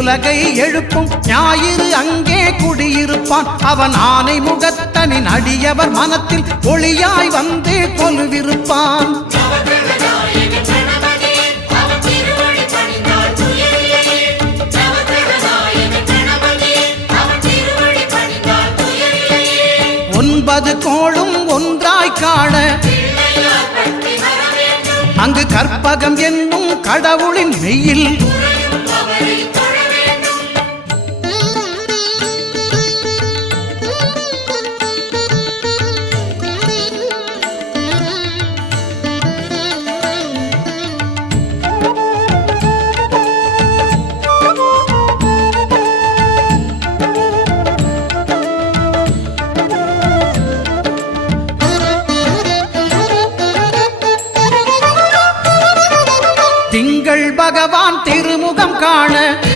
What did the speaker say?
உலகை எழுப்பும் ஞாயிறு அங்கே குடியிருப்பான். அவன் ஆனை முகத்தனின் அடியவர் மனத்தில் ஒளியாய் வந்து கொலுவிருப்பான். ஒன்பது கோளும் ஒன்றாய் காண அங்கு கற்பகம் என்னும் கடவுளின் மெய்யில் திங்கள் பகவான் திருமுகம் காண